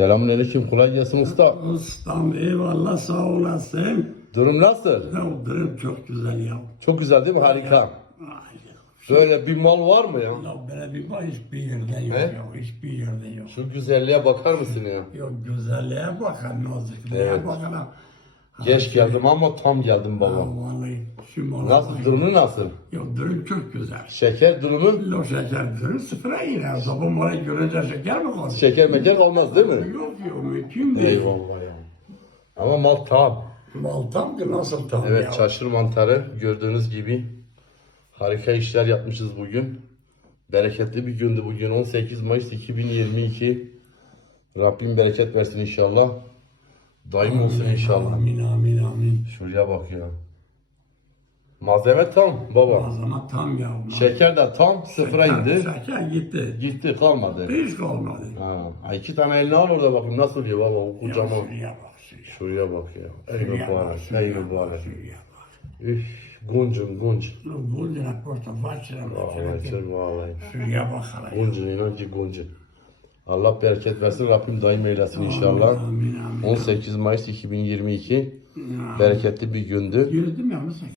Selamünaleyküm. Kolay gelsin usta. Ustam eyvallah sağ olasın. Durum nasıl? Ya durum çok güzel ya. Çok güzel değil mi? Harika. Ay ya. Böyle bir mal var mı ya? Ya böyle bir var hiçbir yerde yok He? ya. Hiçbir yerde yok. Şu güzelliğe bakar mısın ya? Yok güzelliğe bakın, nazikliğe Evet. ha. Geç geldim ama tam geldim baba. Vallahi Nasıl? Durumu nasıl? Yok durum çok güzel. Şeker durumu? Lo şeker durum sıfıra iner. Sabun malı görünce şeker mi kaldı? Şeker meker olmaz değil mi? Yok yok mümkün değil. Eyvallah ya. Ama mal tam. Mal tam ki nasıl tam Evet ya. çarşır mantarı gördüğünüz gibi harika işler yapmışız bugün. Bereketli bir gündü bugün 18 Mayıs 2022. Rabbim bereket versin inşallah. Daim olsun inşallah. Amin amin amin. Şuraya bak ya. Malzeme tam baba. Malzeme tam ya. Şeker de tam sıfıra indi. Şeker gitti. Gitti kalmadı. Hiç kalmadı. Ha, ha, iki tane elini al orada bakın nasıl diyor baba o Ya kocaman. şuraya bak şuraya. Şuraya bak ya. Ey Şuraya bak, mübarek, şuraya ey bak, mübarek. şuraya bak. Üf, guncun gunc. Portafal çıramak. Vallahi çok vallahi. Şuraya bak hele. Guncun inan ki guncun. Allah bereket versin Rabbim daim eylesin inşallah. Amin amin. 18 Mayıs 2022 Ya. bereketli bir gündü. Yürüdüm ya mesela.